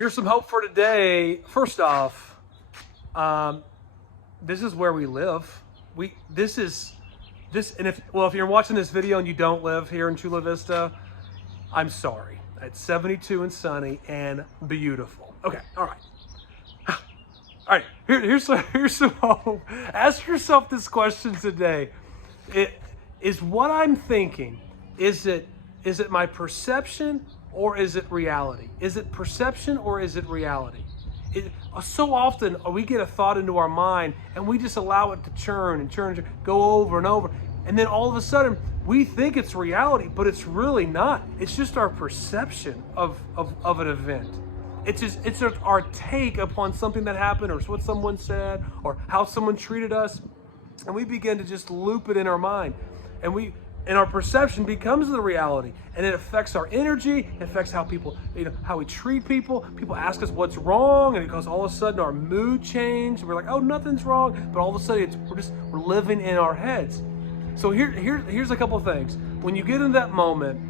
Here's some hope for today. First off, this is where we live. And if you're watching this video and you don't live here in Chula Vista, I'm sorry. It's 72 and sunny and beautiful. Okay, all right. All right, here's some hope. Ask yourself this question today. Is what I'm thinking, is it my perception or is it reality? Is it perception or is it reality? So often we get a thought into our mind and we just allow it to churn and churn, go over and over. And then all of a sudden we think it's reality, but it's really not. It's just our perception of an event. It's our take upon something that happened or what someone said or how someone treated us. And we begin to just loop it in our mind. And our perception becomes the reality, and it affects our energy. It affects how people, how we treat people. People ask us what's wrong, and it goes all of a sudden our mood change. We're like, oh, nothing's wrong, but all of a sudden we're living in our heads. So here's a couple of things. When you get in that moment,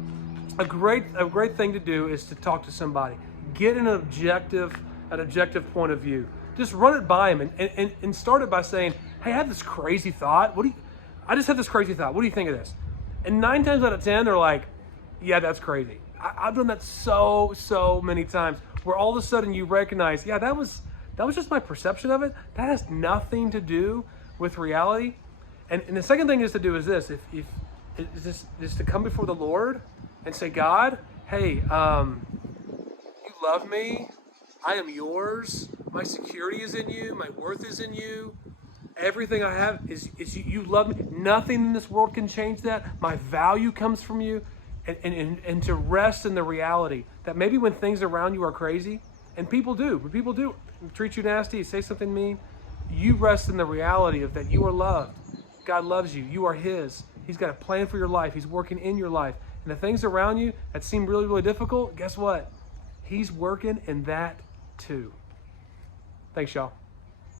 a great thing to do is to talk to somebody. Get an objective point of view. Just run it by them and start it by saying, hey, I had this crazy thought. I just had this crazy thought. What do you think of this? And 9 times out of 10, they're like, yeah, that's crazy. I've done that so many times where all of a sudden you recognize, yeah, that was just my perception of it. That has nothing to do with reality. And the second thing is to do is this, is to come before the Lord and say, God, hey, you love me. I am yours. My security is in you. My worth is in you. Everything I have is you love me. Nothing in this world can change that. My value comes from you. And to rest in the reality that maybe when things around you are crazy, and people do treat you nasty, say something mean, you rest in the reality of that you are loved. God loves you. You are His. He's got a plan for your life. He's working in your life. And the things around you that seem really, really difficult, guess what? He's working in that too. Thanks, y'all.